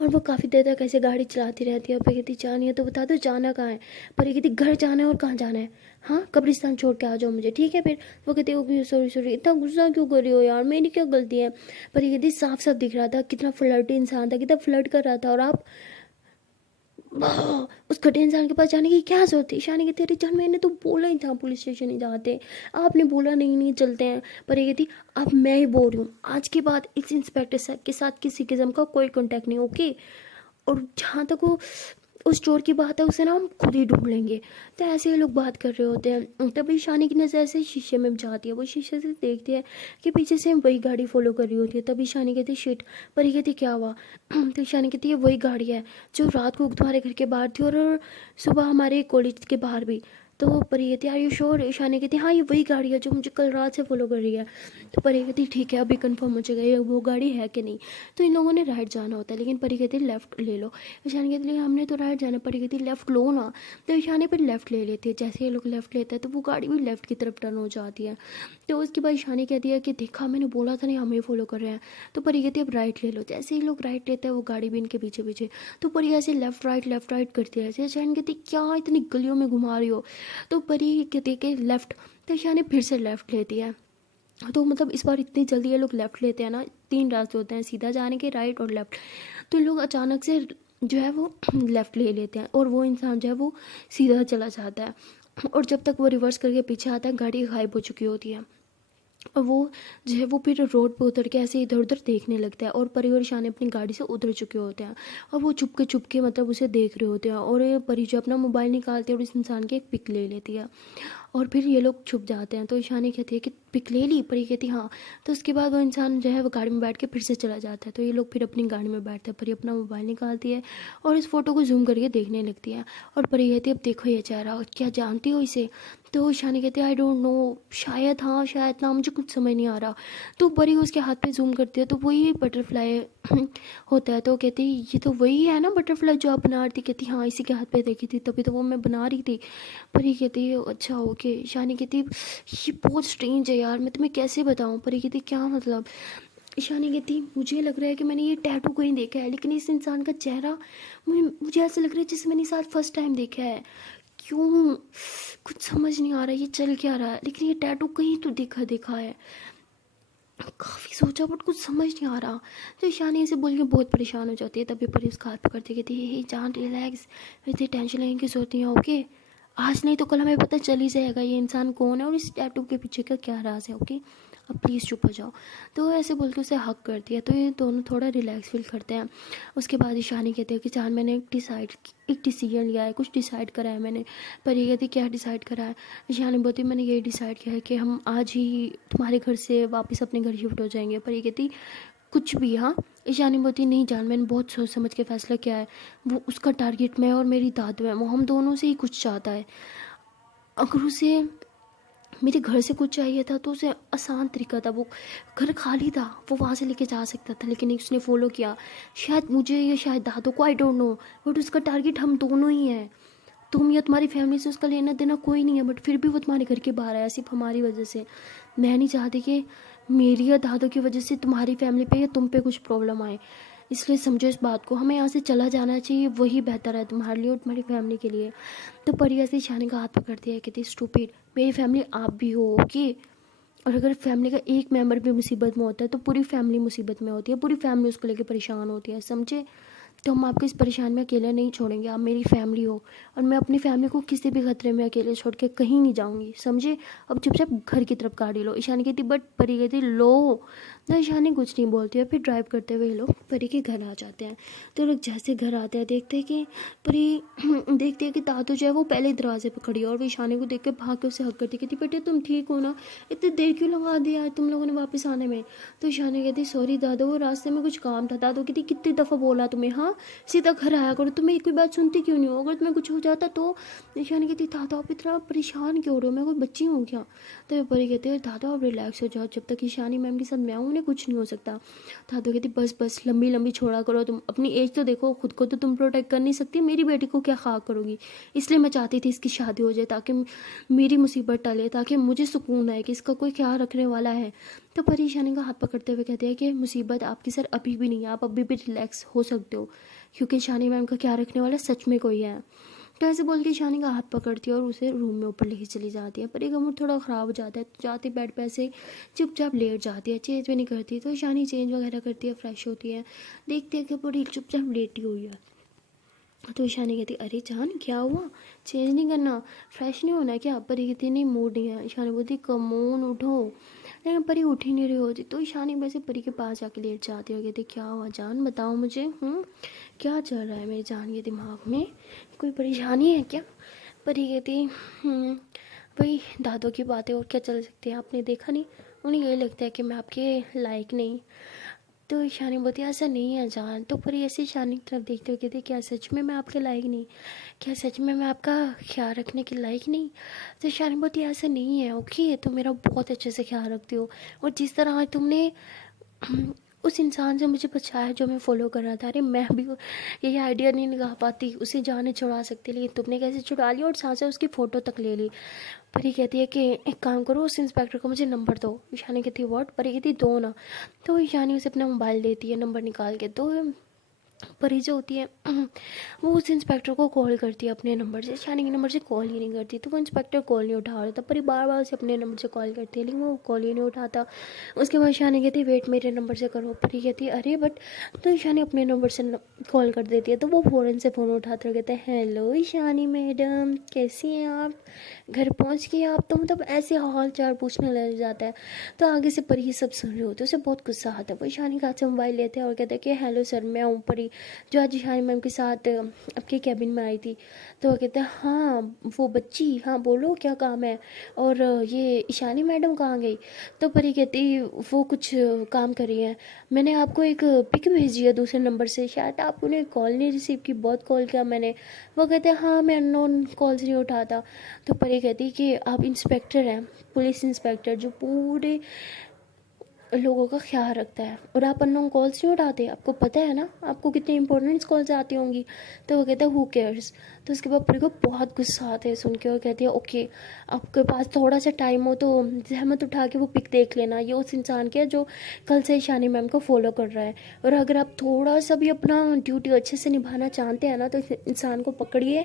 और वो काफ़ी देर तक ऐसे गाड़ी चलाती रहती है। और फिर कहती जानी है तो बता दो जाना कहाँ है। पर ये कहती घर जाना है, और कहाँ जाना है, हाँ कब्रिस्तान छोड़ के आ जाओ मुझे ठीक है। फिर वो कहती ओके सॉरी सॉरी, इतना गुस्सा क्यों कर रही हो यार, मेरी क्या गलती है। पर ये कहती साफ साफ दिख रहा था कितना फ्लर्टी इंसान था, कितना फ्लर्ट कर रहा था, और आप उस घटिया इंसान के पास जाने की क्या जरूरत थी। ईशानी कहती अरे जान मैंने तो बोला ही था पुलिस स्टेशन नहीं जाते, आपने बोला नहीं नहीं चलते हैं। पर ये कहती अब मैं ही बोल रही हूँ आज के बाद इस इंस्पेक्टर के साथ किसी किस्म का कोई कांटेक्ट नहीं ओके। और जहाँ तक वो उस चोर की बात है उसे ना हम खुद ही ढूंढ लेंगे। तो ऐसे ये लोग बात कर रहे होते हैं। तभी ईशानी की नज़र ऐसे शीशे में जाती है। वो शीशे से देखती है कि पीछे से वही गाड़ी फॉलो कर रही होती है। तभी ईशानी कहती है शिट। पर ये कहती क्या हुआ। तो ईशानी कहती है वही गाड़ी है जो रात को तुम्हारे घर के बाहर थी और सुबह हमारे कॉलेज के बाहर भी। तो परी कहती आर यू श्योर? ईशानी कहती हाँ ये वही गाड़ी है जो मुझे कल रात से फॉलो कर रही है। तो परी कहती ठीक है अभी कंफर्म हो जाएगा ये वो गाड़ी है कि नहीं। तो इन लोगों ने राइट जाना होता है, लेकिन परी कहती लेफ्ट ले लो। ईशानी कहती हमने तो राइट जाना। परी कहती लेफ्ट लो ना। तो ईशानी फिर लेफ्ट ले लेती है। जैसे ये लोग लेफ्ट लेते हैं तो वो गाड़ी भी लेफ्ट की तरफ टर्न हो जाती है। तो उसके बाद ईशानी कहती है कि देखा मैंने बोला था नहीं हमें फॉलो कर रहे हैं। तो परी कहती है अब राइट ले लो। जैसे ही लोग राइट लेते हैं वो गाड़ी भी इनके पीछे पीछे। तो परी ऐसे लेफ्ट राइट करती है। ऐसे ईशानी कहती क्या इतनी गलियों में घुमा रही हो। तो परी कहती है कि लेफ्ट। तो ईशानी फिर से लेफ्ट लेती है। तो मतलब इस बार इतनी जल्दी ये लोग लेफ़्ट लेते हैं ना, 3 रास्ते होते हैं सीधा जाने के, राइट और लेफ़्ट। तो लोग अचानक से जो है वो लेफ़्ट ले लेते हैं और वो इंसान जो है वो सीधा चला जाता है। और जब तक वो रिवर्स करके पीछे आता है गाड़ी गायब हो चुकी होती है। और वो जो है वो फिर रोड पे उतर के ऐसे इधर उधर देखने लगता है और परी और ईशान अपनी गाड़ी से उतर चुके होते हैं। और वो चुप के मतलब उसे देख रहे होते हैं। और ये परी जो अपना मोबाइल निकालती है और इस इंसान की एक पिक ले लेती है। और फिर ये लोग छुप जाते हैं। तो ईशानी कहती है कि पिक ले ली? परी कहती हाँ। तो उसके बाद वो इंसान जो है वो गाड़ी में बैठ के फिर से चला जाता है। तो ये लोग फिर अपनी गाड़ी में बैठते हैं। परी अपना मोबाइल निकालती है और इस फोटो को जूम करके देखने लगती है। और परी कहती है अब देखो ये चेहरा, क्या जानती हो इसे? तो ईशानी कहती है आई डोंट नो, शायद हाँ शायद ना, मुझे कुछ समझ नहीं आ रहा। तो परी उसके हाथ पे जूम करती है तो वही बटरफ्लाई होता है। तो कहती ये तो वही है ना बटरफ्लाई जो आप बना रही थी? कहती हाँ इसी के हाथ पे देखी थी, तभी तो वो मैं बना रही थी। परी कहती है अच्छा ओके। ईशानी कहती ये बहुत स्ट्रेंज है यार, मैं तुम्हें कैसे बताऊँ? परी कहती क्या मतलब? ईशानी कहती मुझे लग रहा है कि मैंने ये टैटू कहीं देखा है, लेकिन इस इंसान का चेहरा मुझे ऐसा लग रहा है जैसे मैंने साथ फर्स्ट टाइम देखा है। क्यों कुछ समझ नहीं आ रहा ये चल क्या रहा है, लेकिन ये टैटू कहीं तो देखा देखा है। काफ़ी सोचा बट कुछ समझ नहीं आ रहा। तो ईशानी ऐसे बोल के बहुत परेशान हो जाती है। तभी परी उसका हाथ पकड़ती कहती है हे जान रिलैक्स, इतनी टेंशन लेने की जरूरत नहीं है ओके। आज नहीं तो कल हमें पता चल ही जाएगा ये इंसान कौन है और इस टैटू के पीछे का क्या राज है ओके। अब प्लीज़ चुप हो जाओ। तो ऐसे बोल के उसे हक करती है। तो ये दोनों थोड़ा रिलैक्स फील करते हैं। उसके बाद ईशानी कहती है कि जान मैंने एक डिसीजन लिया है, कुछ डिसाइड करा है मैंने। पर ये कहती क्या डिसाइड करा है? ईशानी बोलती मैंने ये डिसाइड किया है कि हम आज ही तुम्हारे घर से वापस अपने घर शिफ्ट हो जाएंगे। पर ये कहती कुछ भी हाँ। ईशानी बोलती नहीं जान मैंने बहुत सोच समझ के फैसला किया है। वो उसका टारगेट मैं और मेरी दादू है, वो हम दोनों से ही कुछ चाहता है। अगर उसे मेरे घर से कुछ चाहिए था तो उसे आसान तरीका था, वो घर खाली था, वो वहाँ से लेके जा सकता था, लेकिन उसने फॉलो किया। शायद मुझे या शायद दादू को आई डोंट नो, बट उसका टारगेट हम दोनों ही हैं। तुम या तुम्हारी फैमिली से उसका लेना देना कोई नहीं है, बट फिर भी वो तुम्हारे घर के बाहर आया सिर्फ हमारी वजह से। मैं नहीं चाहती कि मेरी या दादू की वजह से तुम्हारी फैमिली पे या तुम पे कुछ प्रॉब्लम आए। इसलिए समझो इस बात को, हमें यहाँ से चला जाना चाहिए, वही बेहतर है तुम्हारे लिए और तुम्हारी फैमिली के लिए। तो परी ऐसे ईशानी का हाथ पकड़ती है, कहती स्टूपिड, मेरी फैमिली आप भी हो ओके। और अगर फैमिली का एक मेंबर भी मुसीबत में होता है तो पूरी फैमिली मुसीबत में होती है, पूरी फैमिली उसको लेकर परेशान होती है, समझे? तो हम आपको इस परेशानी में अकेले नहीं छोड़ेंगे, आप मेरी फैमिली हो और मैं अपनी फैमिली को किसी भी खतरे में अकेले छोड़ के कहीं नहीं जाऊंगी, समझे? अब चुपचाप घर की तरफ गाड़ी लो। ईशानी कहती बट परी कहती लो ना। ईशानी कुछ नहीं बोलती है। फिर ड्राइव करते हुए लोग परी के घर आ जाते हैं। तो लोग जैसे घर आते हैं देखते हैं कि परी देखते हैं कि दादू जो है वो पहले दरवाजे पर खड़ी है और वो ईशानी को देख के भाग के उसे हक करती कहती बेटे तुम ठीक हो ना, इतनी देर क्यों लगा दिया तुम लोगों ने वापस आने में? तो ईशानी कहती सॉरी दादू वो रास्ते में कुछ काम था। दादू कहती कितनी दफ़ा बोला तुम्हें, हाँ सीधा घर आया करो, तुम्हें कोई बात सुनती क्यों नहीं हो? अगर तुम्हें कुछ हो जाता तो? ईशानी कहती दादा आप इतना परेशान क्यों हो रहे हो, मैं कोई बच्ची हूँ क्या? तो परी कहती है दादा आप रिलैक्स हो जाओ, जब तक ईशानी मैम के साथ मैं हूँ उन्हें कुछ नहीं हो सकता। दादू कहती बस बस लंबी लंबी छोड़ा करो, तुम अपनी एज तो देखो, खुद को तो तुम प्रोटेक्ट कर नहीं सकती, मेरी बेटी को क्या खाक करोगी? इसलिए मैं चाहती थी इसकी शादी हो जाए ताकि मेरी मुसीबत टले, ताकि मुझे सुकून आए कि इसका कोई ख्याल रखने वाला है। तो परी ईशानी का हाथ पकड़ते हुए कहते हैं कि मुसीबत आपकी सर अभी भी नहीं है, आप अभी भी रिलैक्स हो सकते हो क्योंकि ईशानी मैम का क्या रखने वाला सच में कोई है। तो ऐसे बोल के ईशानी का हाथ पकड़ती है और उसे रूम में ऊपर लेके चली जाती है। परी का मूड थोड़ा ख़राब हो जाता है तो जाती बेड पे ऐसे चुपचाप लेट जाती है, चेंज भी नहीं करती। तो ईशानी चेंज वगैरह करती है, फ्रेश होती है, देखती है कि परी चुपचाप लेटी हुई है। तो ईशानी कहती अरे जान क्या हुआ, चेंज नहीं करना, फ्रेश नहीं होना क्या? परी कहती नहीं मूड नहीं है। ईशानी बोलती कमोन उठो, लेकिन परी उठ ही नहीं रही होती। तो ईशानी वैसे परी के पास जाके लेट जाती है, कहती क्या हुआ जान बताओ मुझे, क्या चल रहा है मेरी जान के दिमाग में, कोई परेशानी है क्या? परी कहती वही दादों की बातें और क्या चल सकती है, आपने देखा नहीं, उन्हें यही लगता है कि मैं आपके लायक नहीं। तो ईशानी बोलती है ऐसा नहीं है जान। तो परी ऐसे ईशानी की तरफ देखते हुए कहती क्या सच में मैं आपके लायक नहीं, क्या सच में मैं आपका ख्याल रखने के लायक नहीं। तो ईशानी बोलती है ऐसा नहीं है, ओके तो मेरा बहुत अच्छे से ख्याल रखती हो, और जिस तरह आज तुमने उस इंसान से मुझे बचाया जो मैं फॉलो कर रहा था, अरे मैं भी यही आइडिया नहीं लगा पाती, उसे जाने छुड़ा सकती, लेकिन तुमने कैसे छुड़ा लिया और साथ से उसकी फ़ोटो तक ले ली। परी कहती है कि एक काम करो, उस इंस्पेक्टर को मुझे नंबर दो। ईशानी कहती है व्हाट। परी कहती दो ना। तो ईशानी उसे अपना मोबाइल देती है नंबर निकाल के। तो परी जो होती है वो उस इंस्पेक्टर को कॉल करती है अपने नंबर से, ईशानी के नंबर से कॉल ही नहीं करती। तो वो इंस्पेक्टर कॉल नहीं उठा रहा था। परी बार बार उसे अपने नंबर से कॉल करती है लेकिन वो कॉल ही नहीं उठाता। उसके बाद ईशानी कहती है वेट मेरे नंबर से करो। परी कहती है अरे बट, तो ईशानी अपने नंबर से कॉल कर देती है। तो वो फ़ौरन से फ़ोन उठाते हुए कहते हैं हेलो ईशानी मैडम, कैसी हैं आप, घर पहुँच गए आप। तो मतलब ऐसे हाल चाल पूछने लग जाता है। तो आगे से परी ये सब सुन रही होती है, उसे बहुत गुस्सा आता है। वो ईशानी का हाथ से मोबाइल लेते हैं और कहते हैं कि हेलो सर मैं हूँ परी, जो आज ईशानी मैम के साथ आपके कैबिन में आई थी। तो वो कहते हैं हाँ वो बच्ची, हाँ बोलो क्या काम है, और ये ईशानी मैडम कहाँ गई। तो परी कहती वो कुछ काम कर रही है, मैंने आपको एक पिक भेजी है दूसरे नंबर से, शायद आपने कॉल नहीं रिसीव की, बहुत कॉल किया मैंने। वो कहते हैं हाँ मैं अननोन कॉल्स नहीं उठाता। तो परी कहती कि आप इंस्पेक्टर हैं, पुलिस इंस्पेक्टर जो पूरे लोगों का ख्याल रखता है, और आप अननोन कॉल्स नहीं उठाते, आपको पता है ना आपको कितनी इंपॉर्टेंट कॉल्स आती होंगी। तो वो कहता है हु केयर्स। तो उसके बाद परी को बहुत गुस्सा आता है सुन के, और कहती है ओके आपके पास थोड़ा सा टाइम हो तो जहमत उठा के वो पिक देख लेना, ये उस इंसान के है जो कल से ईशानी मैम को फॉलो कर रहा है, और अगर आप थोड़ा सा भी अपना ड्यूटी अच्छे से निभाना चाहते हैं ना तो इस इंसान को पकड़िए,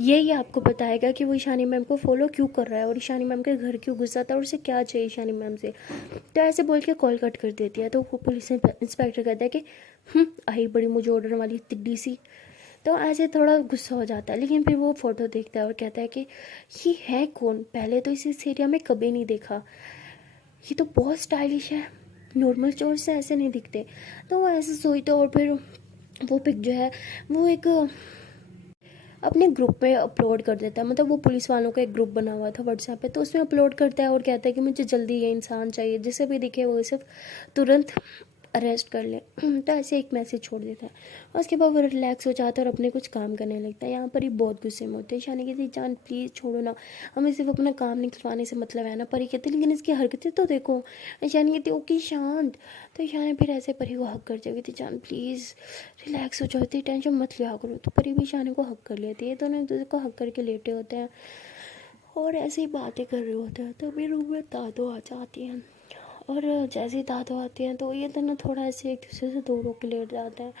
यही आपको बताएगा कि वो ईशानी मैम को फॉलो क्यों कर रहा है और ईशानी मैम के घर क्यों घुसा था और उसे क्या चाहिए ईशानी मैम से। तो ऐसे बोल के कॉल कट कर देती है। तो वो पुलिस इंस्पेक्टर कहता है कि आई बड़ी मुझे ऑर्डर वाली तिड्डी सी। तो ऐसे थोड़ा गुस्सा हो जाता है, लेकिन फिर वो फ़ोटो देखता है और कहता है कि ये है कौन, पहले तो इस एरिया में कभी नहीं देखा, ये तो बहुत स्टाइलिश है, नॉर्मल चोर से ऐसे नहीं दिखते। तो वो ऐसे सोचता है, और फिर वो पिक जो है वो एक अपने ग्रुप में अपलोड कर देता है, मतलब वो पुलिस वालों का एक ग्रुप बना हुआ था व्हाट्सएप पे, तो उसमें अपलोड करता है और कहता है कि मुझे जल्दी ये इंसान चाहिए, जिसे भी दिखे वो सिर्फ तुरंत अरेस्ट कर ले। तो ऐसे एक मैसेज छोड़ देता है, और उसके बाद वो रिलैक्स हो जाता है और अपने कुछ काम करने लगता है। यहाँ पर ही बहुत गुस्से में होते हैं। ईशानी कहती जान प्लीज़ छोड़ो ना, हमें सिर्फ अपना काम निकलवाने से मतलब है ना। परी कहती लेकिन इसकी हरकतें तो देखो। ईशानी कहती ओके शांत। तो ईशानी फिर ऐसे परी को हक करती कहती जान प्लीज़ रिलैक्स हो जाओ, इतनी टेंशन मत लिया करो। तो परी भी ईशानी को हक कर लेती है, दोनों एक दूसरे को हक करके लेटे होते हैं और ऐसे ही बातें कर रहे होते हैं। तो फिर रूम में दादू आ जाती हैं, और जैसे ही दादू आती हैं तो ये दोनों थोड़ा ऐसे एक दूसरे से दूर होकर लेट जाते हैं,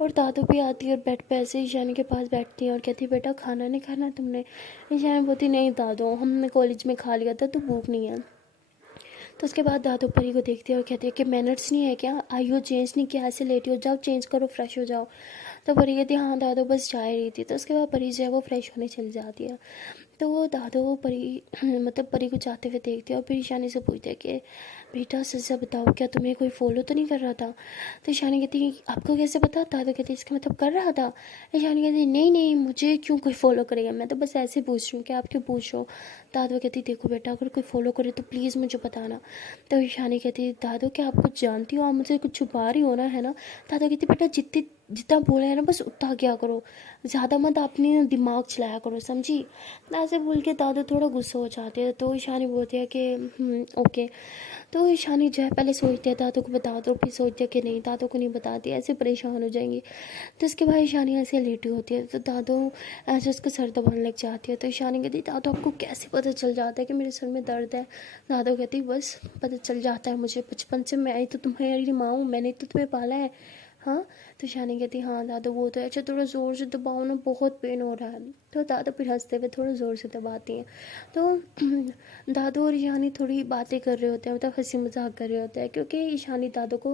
और दादू भी आती है और बेड पे ऐसे ईशानी के पास बैठती है और कहती है बेटा खाना नहीं खाना तुमने। ईशानी बोलती नहीं दादू हमने कॉलेज में खा लिया था तो भूख नहीं है। तो उसके बाद दादू परी को देखती है और कहती है कि मैनर्स नहीं है क्या, आइयो चेंज नहीं किया, ऐसे लेटी हो, जाओ चेंज करो फ्रेश हो जाओ। तो परी कहती है हाँ दादू बस जा रही थी। तो उसके बाद परी जो है वो फ्रेश होने चली जाती है। तो वो दादू परी मतलब परी को जाते हुए देखती है और फिर ईशानी से पूछती है कि बेटा सच से बताओ क्या तुम्हें कोई फॉलो तो नहीं कर रहा था। तो ईशानी कहती है आपको कैसे पता। दादू कहती है इसका मतलब कर रहा था। ईशानी कहती है नहीं नहीं मुझे क्यों कोई फॉलो करेगा, मैं तो बस ऐसे पूछ रही हूँ कि आप क्यों पूछ रहे हो। दादू कहती देखो बेटा अगर कोई फॉलो करे तो प्लीज़ मुझे बताना। तो ईशानी कहती है दादू क्या आप कुछ जानती हो, आप मुझे कुछ छुपा रही हो ना, है ना। दादू कहती बेटा जितना बोला है ना बस उतना क्या करो, ज़्यादा मत अपनी दिमाग चलाया करो समझी। ऐसे बोल के दादू थोड़ा गुस्सा हो जाते हैं। तो ईशानी बोलती है कि ओके। तो ईशानी जो है पहले सोचती है दादू को बता दो, फिर सोचती है कि नहीं दादू को नहीं बताती, ऐसे परेशान हो जाएंगी। तो इसके बाद ईशानी ऐसे लेटी होती है, तो दादू ऐसे उसका सर दबाने लग जाती है। तो ईशानी कहती दादू आपको कैसे पता चल जाता है कि मेरे सर में दर्द है। दादू कहती बस पता चल जाता है मुझे, बचपन से मैं ही तो तुम्हारी माँ हूँ, मैंने तो तुम्हें पाला है। हाँ। तो ईशानी कहती हाँ दादू वो तो है, अच्छा थोड़ा ज़ोर से दबाओ ना बहुत पेन हो रहा है। तो दादू फिर हंसते हुए थोड़ा ज़ोर से दबाती हैं। तो दादू और ईशानी थोड़ी बातें कर रहे होते हैं, मतलब हंसी मजाक कर रहे होते हैं, क्योंकि ईशानी दादू को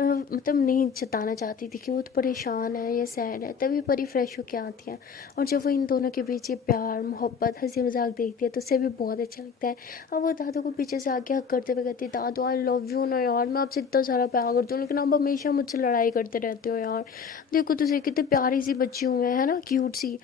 मतलब नहीं जताना चाहती थी कि वो तो परेशान है या सैड है। तभी परी फ्रेश होके आती है, और जब वो इन दोनों के बीच ये प्यार मोहब्बत हंसी मजाक देखती है तो उसे भी बहुत अच्छा लगता है। और वो दादू को पीछे से आके हक करते हुए कहती है दादू आई लव यू ना यार, मैं आपसे इतना सारा प्यार करती हूँ लेकिन आप हमेशा मुझसे लड़ाई करते रहते हो। करते हो यार, देखो तुझे कितने प्यारी सी बच्ची हुए है ना, क्यूट सी।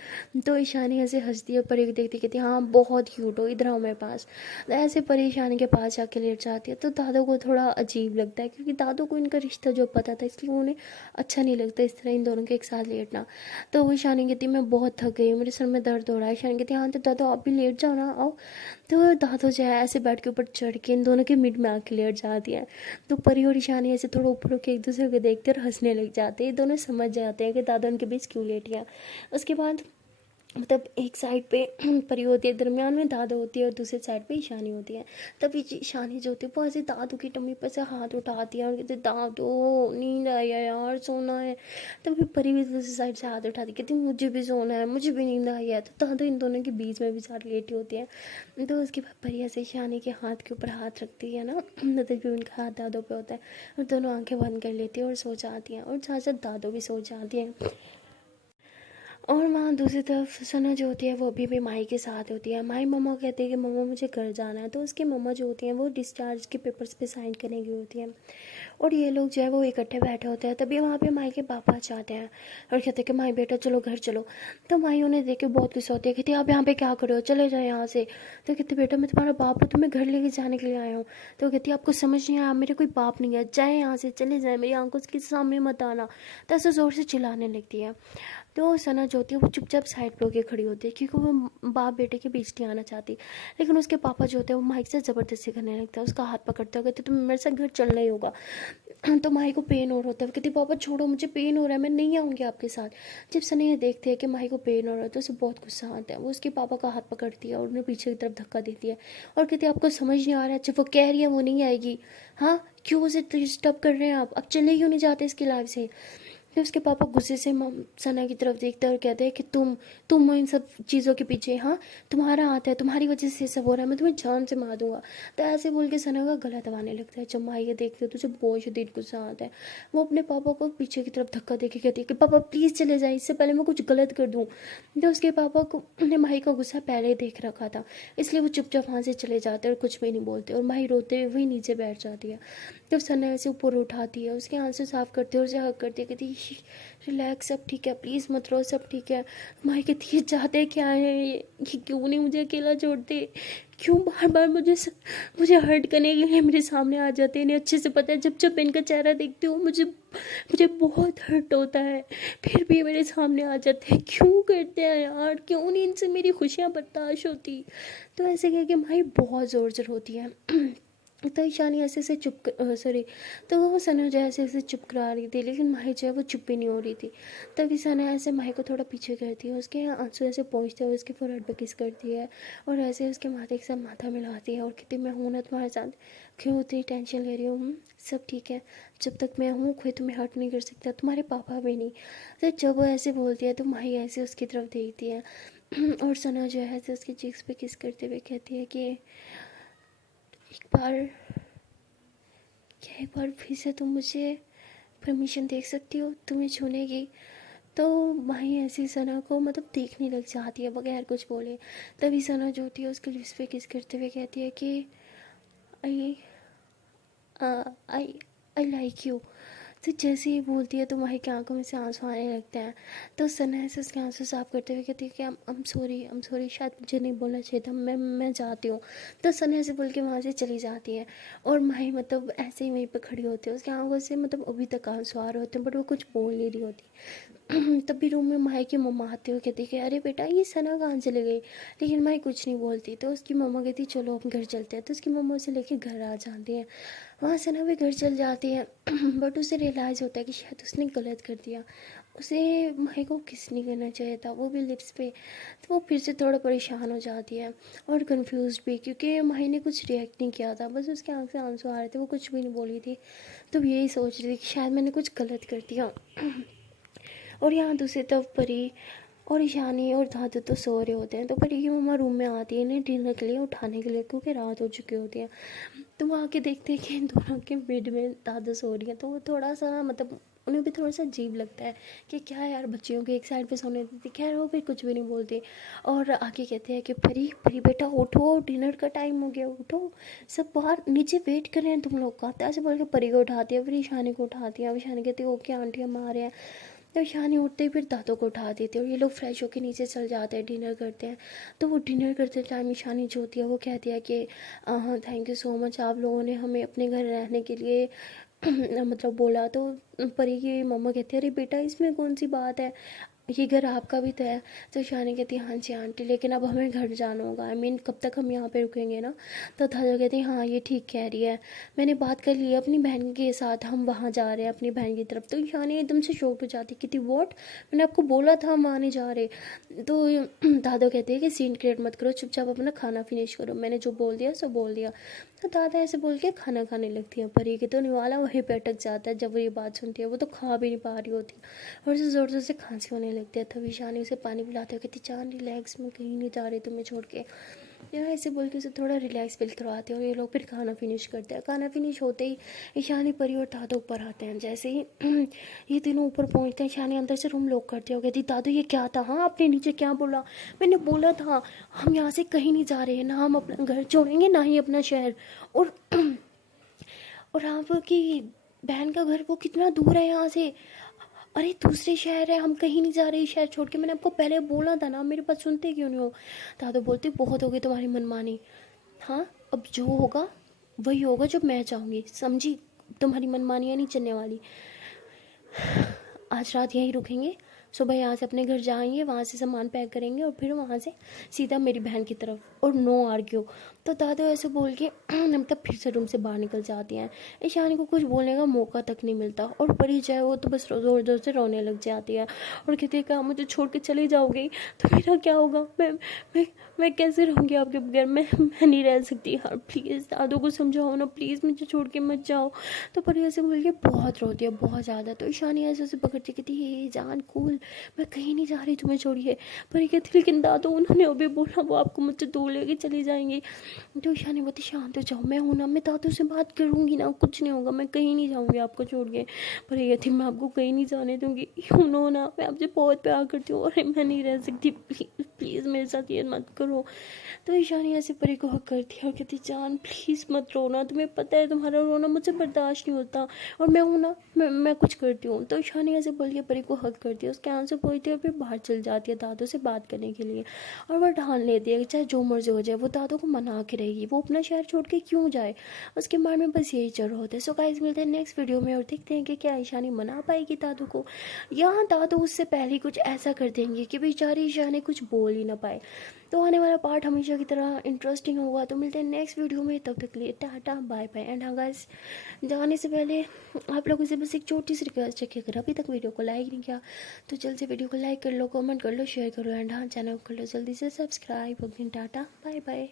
तो ईशानी ऐसे हंसती है, परी को देखती कहती है हाँ बहुत क्यूट हो, इधर आओ मेरे पास। तो ऐसे परी ईशानी के पास जाके लेट जाती है। तो दादू को थोड़ा अजीब लगता है, क्योंकि दादू को इनका रिश्ता जो पता था, इसलिए उन्हें अच्छा नहीं लगता इस तरह इन दोनों के एक साथ लेटना। तो वो ईशानी कहती मैं बहुत थक गई हूँ, मेरे सर में दर्द हो रहा है। ईशानी कहती हाँ तो दादू आप भी लेट जाओ ना, आओ। तो दादू जो है ऐसे बेड के ऊपर चढ़ के इन दोनों के मिड में आके लेट जाती है। तो परी और ईशानी ऐसे थोड़ा ऊपर होकर एक दूसरे को देखते और हंसने लग जाते हैं। दोनों समझ जाते हैं कि दादा उनके बीच क्यों लेटी है। उसके बाद मतलब एक साइड पे परी होती है, दरमियान में दादू होती है और दूसरी साइड पे ईशानी होती है। तभी ईशानी जो होती है वो ऐसे दादू की टम्मी पर से हाथ उठाती है और कहती दादू नींद आई है यार, सोना है। तभी परी भी दूसरी साइड से हाथ उठाती कहती मुझे भी सोना है, मुझे भी नींद आई है। तो दादू इन दोनों के बीच में भी सारी लेटी होती है। तो उसके बाद परी ऐसे ईशानी के हाथ के ऊपर हाथ रखती है ना, मतलब भी उनका हाथ दादू पे होता है और दोनों आंखें बंद कर लेती है और सो जाती हैं। और साथ साथ दादू भी सो जाती हैं। और वहाँ दूसरी तरफ सना जो होती है वो अभी भी माई के साथ होती है। माई मम्मा कहते हैं कि मम्मा मुझे घर जाना है। तो उसकी मम्मा जो होती हैं वो डिस्चार्ज के पेपर्स पे साइन करने की होती है। और ये लोग जो है वो इकट्ठे बैठे होते हैं। तभी वहाँ पे माई के पापा जाते हैं और कहते हैं कि माई बेटा चलो घर चलो। तो माई उन्हें देख के बहुत गुस्सा होती है, कहती है आप यहाँ पे क्या कर रहे हो, चले जाए यहाँ से। तो कहते बेटा मैं तुम्हारा बाप हूँ, तुम्हें घर लेके जाने के लिए आया हूँ। तो कहती है आपको समझ नहीं आया, मेरे कोई बाप नहीं है, जाए यहाँ से, चले जाए, मेरी आंखों के सामने मत आना। तो ऐसे ज़ोर से चिल्लाने लगती है। तो सना जो होती है वो चुपचाप साइड पर होकर खड़ी होती है, क्योंकि वो बाप बेटे के बीच नहीं आना चाहती। लेकिन उसके पापा जो होते हैं वो माइक से ज़बरदस्ती करने लगता है, उसका हाथ पकड़ते हो, कहते तुम्हें मेरे साथ घर चलना ही होगा। तो माही को पेन हो रहा होता है, कहती पापा छोड़ो मुझे पेन हो रहा है, मैं नहीं आऊँगी आपके साथ। जब सना ये देखते हैं कि माही को पेन हो रहा है तो उसे बहुत गुस्सा आता है। वो उसके पापा का हाथ पकड़ती है और उन्हें पीछे की तरफ धक्का देती है और कहती है आपको समझ नहीं आ रहा है, जब वो कह रही है वो नहीं आएगी, हाँ क्यों उसे डिस्टर्ब कर रहे हैं आप चले क्यों नहीं जाते इसकी लाइफ से। फिर उसके पापा गुस्से से सना की तरफ देखते हैं और कहते हैं कि तुम इन सब चीज़ों के पीछे, हाँ तुम्हारा हाथ है, तुम्हारी वजह से सब हो रहा है, मैं तुम्हें जान से मार दूंगा। तो ऐसे बोल के सना का गला दबाने लगता है। जब माई ये देखते हो तो उसे बहुत शदीद गुस्सा आता है। वो अपने पापा को पीछे की तरफ धक्का दे के कहती है कि पापा प्लीज़ चले जाए, इससे पहले मैं कुछ गलत कर दूँ। तो उसके पापा को ने माही का गुस्सा पहले ही देख रखा था, इसलिए वो चुपचाप वहाँ से चले जाते और कुछ भी नहीं बोलते। और माही रोते हुए वहीं नीचे बैठ जाती है। तो सना ऐसे ऊपर उठाती है, उसके आंसू साफ करते और उसे हक करती है, कहती रिलैक्स, सब ठीक है, प्लीज़ मत रो, सब ठीक है। माही कहती है चाहते क्या है ये क्यों नहीं मुझे अकेला छोड़ते, क्यों बार बार मुझे हर्ट करने के लिए मेरे सामने आ जाते हैं। इन्हें अच्छे से पता है जब जब इनका चेहरा देखती हूँ मुझे बहुत हर्ट होता है, फिर भी मेरे सामने आ जाते हैं, क्यों करते हैं यार, क्यों नहीं इनसे मेरी खुशियाँ बर्दाश्त होती। तो ऐसे कह के माही बहुत ज़ोर ज़ोर होती है। तो ईशानी ऐसे से सॉरी, तो वो सना जो है ऐसे ऐसे चुप करा रही थी, लेकिन माही जो है वो चुप भी नहीं हो रही थी। तभी सना ऐसे माही को थोड़ा पीछे करती है, उसके आंसू ऐसे पहुँचते हुए उसके फोrehead पे किस करती है और ऐसे उसके माथे के साथ माथा मिलाती है और कहती मैं हूँ ना तुम्हारे साथ, क्यों उतनी टेंशन ले रही हूँ, सब ठीक है, जब तक मैं हूँ कोई तुम्हें हर्ट नहीं कर सकता, तुम्हारे पापा भी नहीं। तो जब वो ऐसे बोलती है तो माही ऐसे उसकी तरफ देखती है और सना जो है ऐसे उसके चीक्स पे किस करते हुए कहती है कि एक बार फिर से तुम मुझे परमिशन दे सकती हो तुम्हें छूने की। तो माही ऐसी सना को मतलब देखने लग जाती है बगैर कुछ बोले। तभी सना जो होती है उसके लिप्स पे किस करते हुए कहती है कि आई आई आई लाइक यू। तो जैसे ही बोलती है तो माही की आंखों में से आंसू आने लगते हैं। तो सना से उसके आंसू साफ करते हुए कहती है कि I'm सॉरी, शायद मुझे नहीं बोलना चाहिए था, मैं जाती हूँ। तो सना ऐसे बोल के वहाँ से चली जाती है और माही मतलब ऐसे ही वहीं पर खड़ी होती है, उसकी आंखों से मतलब अभी तक आंसू आ रहे होते हैं बट वो कुछ बोल नहीं रही होती। तभी रूम में माही की मम्मा आती हुई कहती कि अरे बेटा ये सना कहाँ चले गई, लेकिन माही कुछ नहीं बोलती। तो उसकी मम्मा कहती चलो हम घर चलते हैं। तो उसकी मम्मा उसे लेके घर आ जाती है। वहाँ सना भी घर चल जाती है बट उसे रियलाइज़ होता है कि शायद उसने गलत कर दिया, उसे माही को किस नहीं करना चाहिए था, वो भी लिप्स पे। तो वो फिर से थोड़ा परेशान हो जाती है और कंफ्यूज भी, क्योंकि माही ने कुछ रिएक्ट नहीं किया था, बस उसके आँख से आंसू आ रहे थे, वो कुछ भी नहीं बोली थी। तो यही सोच रही थी कि शायद मैंने कुछ गलत कर दिया। और यहाँ दूसरी तरफ परी और ईशानी और दादू तो सो रहे होते हैं। तो परी की मम्मा रूम में आती है इन्हें डिनर के लिए उठाने के लिए, क्योंकि रात हो चुकी होती है। तो वो आके देखते हैं कि इन दोनों के बेड में दादू सो रही है। तो वो थोड़ा सा मतलब उन्हें भी थोड़ा सा अजीब लगता है कि क्या यार बच्चियों के एक साइड पे सोने देती। खैर वो फिर कुछ भी नहीं बोलती और आगे कहते हैं कि परी परी बेटा उठो, डिनर का टाइम हो गया, उठो, सब बाहर नीचे वेट कर रहे हैं तुम लोग का। तो ऐसे बोल के परी को उठाती है, फिर ईशानी को उठाती है। अब ईशानी कहती है ओके आंटी हम आ रहे हैं। तो ईशानी उठते ही फिर दादों को उठा देते हैं और ये लोग फ्रेश होकर नीचे चल जाते हैं, डिनर करते हैं। तो वो डिनर करते टाइम ईशानी जो होती है वो कहती है कि थैंक यू सो मच, आप लोगों ने हमें अपने घर रहने के लिए मतलब बोला। तो परी की मम्मा कहती है अरे बेटा इसमें कौन सी बात है, ये घर आपका भी तो है। तो ईशानी कहती है हाँ जी आंटी, लेकिन अब हमें घर जाना होगा, आई मीन कब तक हम यहाँ पे रुकेंगे ना। तो दादा कहती है हाँ ये ठीक कह रही है, मैंने बात कर ली है अपनी बहन के साथ, हम वहाँ जा रहे हैं अपनी बहन की तरफ। तो ईशानी एकदम से शॉक हो जाती, कहती वॉट, मैंने आपको बोला था हम वहाँ नहीं जा रहे। तो दादा कहते हैं कि सीन क्रिएट मत करो, चुपचाप अपना खाना फिनिश करो, मैंने जो बोल दिया सो बोल दिया। तो दादा ऐसे बोल के खाना खाने लगती है। परी के तो निवाला वहीं पे अटक जाता है जब वो ये बात सुनती है, वो तो खा भी नहीं पा रही होती और उसे ज़ोर ज़ोर से खांसी होने लगती है। तब ईशानी उसे पानी पिलाते हुए कहती चांद रिलैक्स, मैं कहीं नहीं जा रही तुम्हें छोड़ के। यार ऐसे बोल के उसे थोड़ा रिलैक्स फील करवाते हैं और ये लोग फिर खाना फिनिश करते हैं। खाना फिनिश होते ही ईशानी परी और दादू ऊपर आते हैं। जैसे ही ये तीनों ऊपर पहुंचते हैं ईशानी अंदर से रूम लॉक करते हो, कहती दादू ये क्या था, हाँ आपने नीचे क्या बोला, मैंने बोला था हम यहाँ से कहीं नहीं जा रहे हैं, ना हम अपना घर छोड़ेंगे ना ही अपना शहर। और और आपकी बहन का घर वो कितना दूर है यहाँ से, अरे दूसरे शहर है, हम कहीं नहीं जा रहे शहर छोड़ के, मैंने आपको पहले बोला था ना, मेरे पास सुनते क्यों नहीं हो। दादू बोलते बहुत हो गई तुम्हारी मनमानी, हाँ अब जो होगा वही होगा जो मैं चाहूँगी, समझी, तुम्हारी मनमानियाँ नहीं चलने वाली। आज रात यहीं रुकेंगे, सुबह यहाँ से अपने घर जाएंगे, वहाँ से सामान पैक करेंगे और फिर वहाँ से सीधा मेरी बहन की तरफ, और नो आर्ग्यू। तो दादा ऐसे बोल के मतलब फिर से रूम से बाहर निकल जाती हैं। ईशानी को कुछ बोलने का मौका तक नहीं मिलता और परी चाहे वो तो बस ज़ोर ज़ोर से रोने लग जाती है और कहती है कि आप मुझे छोड़ के चली जाओगी तो मेरा क्या होगा, मैं कैसे रहूँगी आपके बगैर, मैं नहीं रह सकती यार, प्लीज़ दादू को समझाओ ना, प्लीज़ मुझे छोड़ के मत जाओ। तो परी ऐसे बोल के बहुत रोती है, बहुत ज़्यादा। तो ईशानी ऐसे उसे पकड़ती कहती है जान कूल, मैं कहीं नहीं जा रही तुम्हें छोड़िए। परी कहती लेकिन दादू उन्होंने अभी बोला वो आपको मुझसे दूर लेके चली जाएंगी। तो ईशानी बोलती शांत हो जाओ, मैं हूँ ना, मैं दादू से बात करूँगी ना, कुछ नहीं होगा, मैं कहीं नहीं जाऊँगी आपको छोड़ के। परी कहती मैं आपको कहीं नहीं जाने दूँगी, सुनो ना मैं आपसे बहुत प्यार करती हूँ और मैं नहीं रह सकती, प्लीज़ प्लीज़ मेरे साथ ये मत करो। तो ईशानी ऐसे परी को हक करती है और कहती जान प्लीज़ मत रोना, तुम्हें पता है तुम्हारा रोना मुझे बर्दाश्त नहीं होता और मैं हूँ ना, मैं कुछ करती हूँ। तो ईशानी ऐसे बोल के परी को हक करती है, उसके आंसू पोंछती है और फिर बाहर चल जाती है दादू से बात करने के लिए। और वह ठान लेती है कि चाहे जो मर्जी हो जाए वो दादू को मना के रहेगी, वो अपना शहर छोड़ के क्यों जाए, उसके माइंड में बस यही चल रहा होता है। सो गाइस मिलते हैं नेक्स्ट वीडियो में और देखते हैं कि क्या ईशानी मना पाएगी दादू को, या दादू उससे पहले कुछ ऐसा कर देंगे कि बेचारी ईशानी कुछ बोल ही ना पाए। तो आने वाला पार्ट हमेशा की तरह इंटरेस्टिंग होगा। तो मिलते हैं नेक्स्ट वीडियो में, तब तक के लिए टाटा बाय बाय। एंड हाँ गाइस जाने से पहले आप लोगों से बस एक छोटी सी रिक्वेस्ट है कि अगर अभी तक वीडियो को लाइक नहीं किया तो जल्द से वीडियो को लाइक कर लो, कमेंट कर लो, शेयर करो एंड हाँ चैनल को कर लो जल्दी से सब्सक्राइब। Tata bye bye.